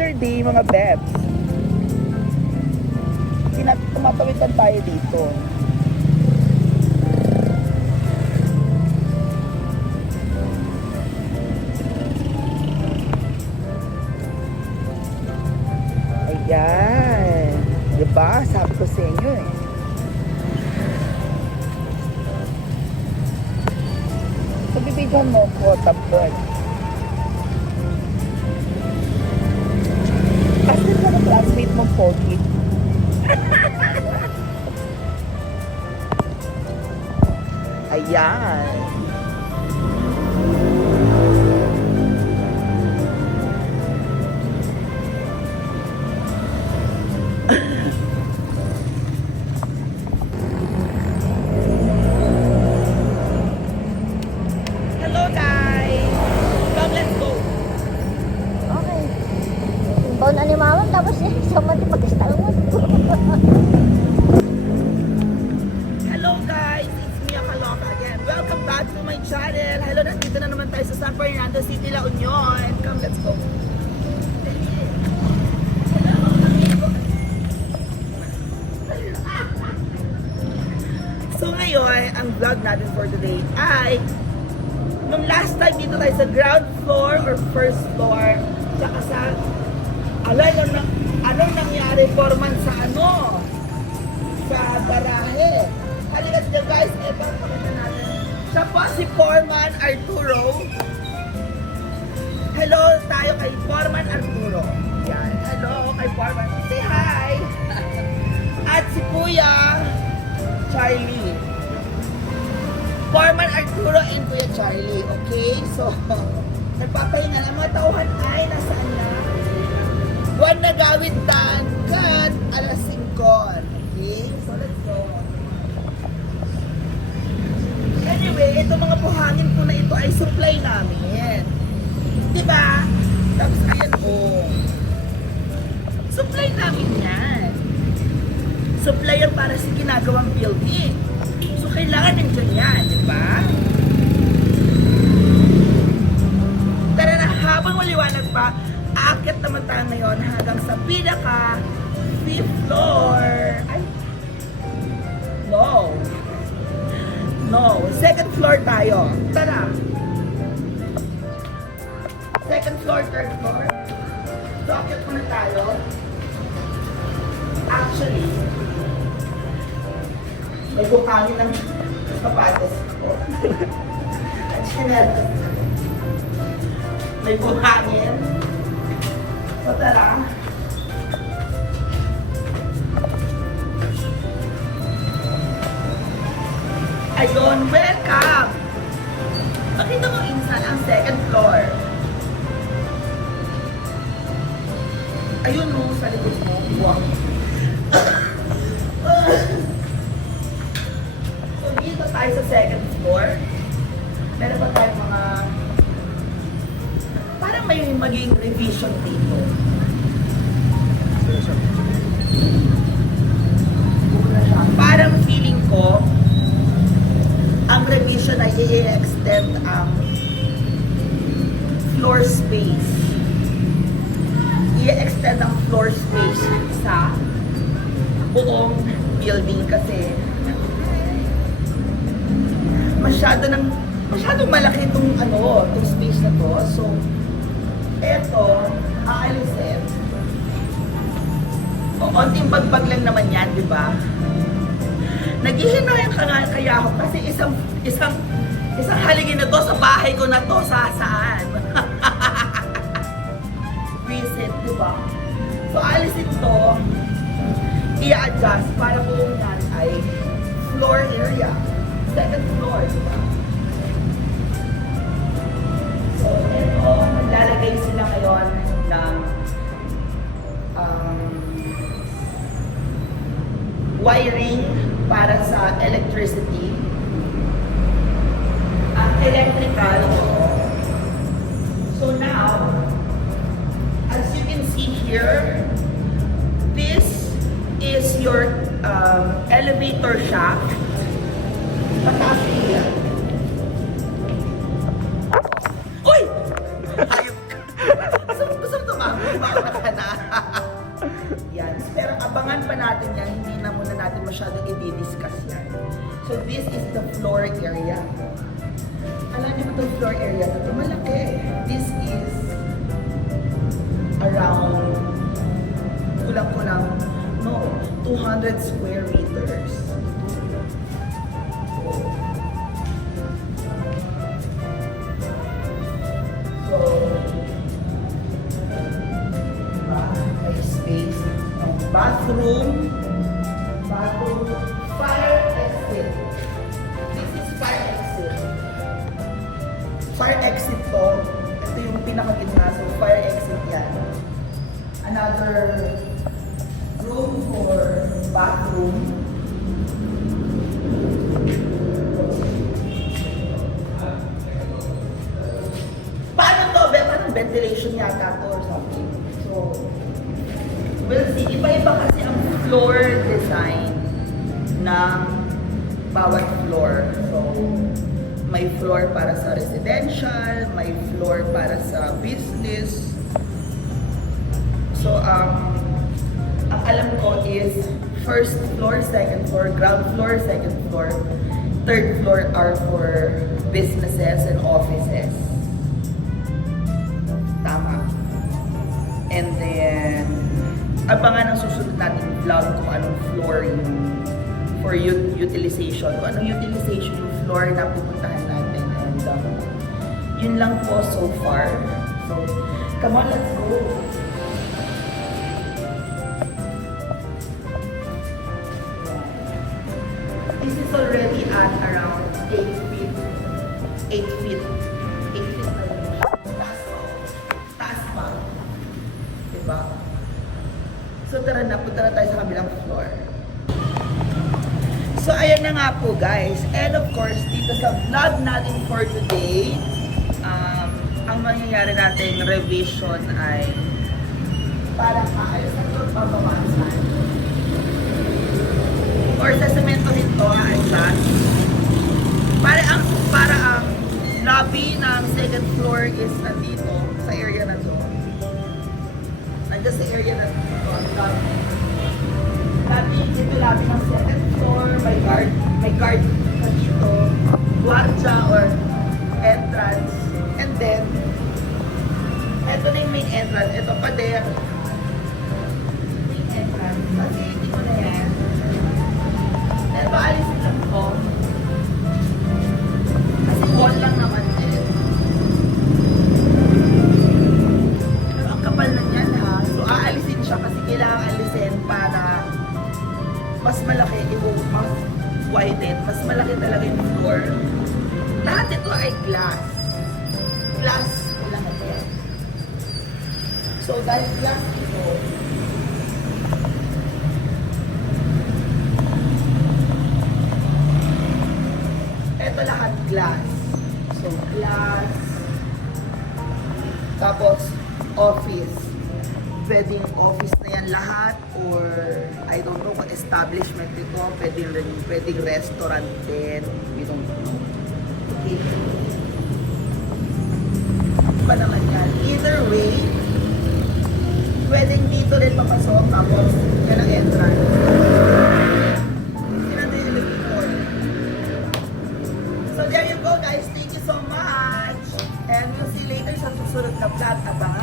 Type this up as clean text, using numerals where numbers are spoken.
another day mga bebs. Tumatawitan tayo dito. Ayan. Diba? Sabi ko sa inyo eh. Pagbibidyohan mo ko, tampon. Kasi ka na classmate mong pogi. Ayan. Hello guys. Come, let's go. Okay. Baon na ni mama, tapos sama di pagkastalungan. Hello guys, it's Mia Kaloka again. Welcome back to my channel. Hello, nandito na naman tayo sa San Fernando City, La Union. Come, let's go. So ngayon, ang vlog natin for today ay nung last time dito tayo sa ground floor or first floor, tsaka sa anong nangyari Foreman sa sa garahe. Halika dyan guys, ito ang pakita natin. Siya po si Foreman Arturo. Hello tayo kay Foreman Arturo. Yan, hello kay Foreman. Say hi! At si Kuya Charlie. Foreman Arturo and Kuya Charlie. Okay? So, nagpapahinga. Ang mga tauhan ay nasaan na? Buwan na gawin tan kat alas 5. Okay? So, let's go. Anyway, itong mga buhangin po na ito ay supply namin. Diba? Tapos ayan oh. Supply namin yan. Supply yan para sa ginagawang building. So, kailangan nandiyan yan, di ba? Tara na, habang maliwanag pa, aakyat naman tayo ngayon hanggang sa pinaka 5th floor. Ay, no. No, 2nd floor tayo. Tara. 2nd floor, 3rd floor. So, aakyat muna tayo. Actually, may bukangin ng sapatos ko. At sinelas. May bukangin. So tara. Ayun, welcome! Pakita mo insan ang 2nd floor. Ayun mo, sa likod mo. Wow. Dito tayo sa 2nd floor. Meron pa tayo mga parang may maging revision dito. Parang feeling ko ang revision ay i-extend ang floor space. I-extend ang floor space sa buong building kasi masyadong malaki itong itong space na to. So, eto, aalisin. O, onting bagbag lang naman yan, di ba? Naghihinayan ka nga kaya ako kasi isang haligin na to sa bahay ko na to sa saan. Visit, di ba? So, aalisin to, i-adjust para buong yan ay floor area. 2nd floor, di ba? So, ito, maglalagay sila ngayon ng wiring para sa electricity. Electrical. So now, as you can see here, this is your elevator shaft. Pataas niya. Uy! Ayun! Gusto mo tumama? Baka So this is the floor area. Alam niyo ba itong floor area na ito? Malaki. This is around, kulang-kulang, no, 200 square meters. So, may space, bathroom, fire exit. This is fire exit. Fire exit to. Ito yung pinakagitna. So, fire exit yan. Another room for bathroom. Paano to? Parang ventilation yata to or something. So, we'll see. Iba-iba kasi ang floor design ng bawat floor. So, may floor para sa residential, may floor para sa business. So, ang alam ko is first floor, second floor, ground floor, second floor, third floor are for businesses and offices. Tama. And then, abangan ang susunod nating vlog kung anong floor yung for utilization. Kung anong utilization yung floor na pupuntahan natin. And yun lang po so far. So, come on, let's go. This is already at around 8 feet. 8 feet. 8 feet na yun. Taas pa. Diba? So tara na, punta na tayo sa kabilang floor. So ayan na nga po guys. And of course, dito sa vlog natin for today, ang mangyayari natin revision ay parang aayos na ito, pabawasan. Or sa sementohin to, aayusan. Para ang lobby ng second floor is nandito, sa area na to. Nandiyan sa area na to, ang lobby. Ito lobby ng second floor, may guard na dito, guardia or entrance. And then, ito na yung main entrance, ito pader. Main entrance, kasi hindi ko na yan. Ito, alisin lang ko. Kasi wall lang naman din. Pero ang kapal na yan ha. So, aalisin siya kasi kailangan alisin para mas malaki, mas widen, mas malaki talaga yung floor. Lahat ito ay glass. Glass lahat yan. So, dahil glass ito, ito lahat glass. So, glass. Tapos, office. Pwedeng office na yan lahat or I don't know kung establishment ito. Pwedeng restaurant din. We don't know. Okay. Ano ba naman yan? Either way, pwedeng dito rin papasok. Tapos, yan ang entrance. So there you go guys. Thank you so much. And we'll see you later sa susunod na vlog. Abangan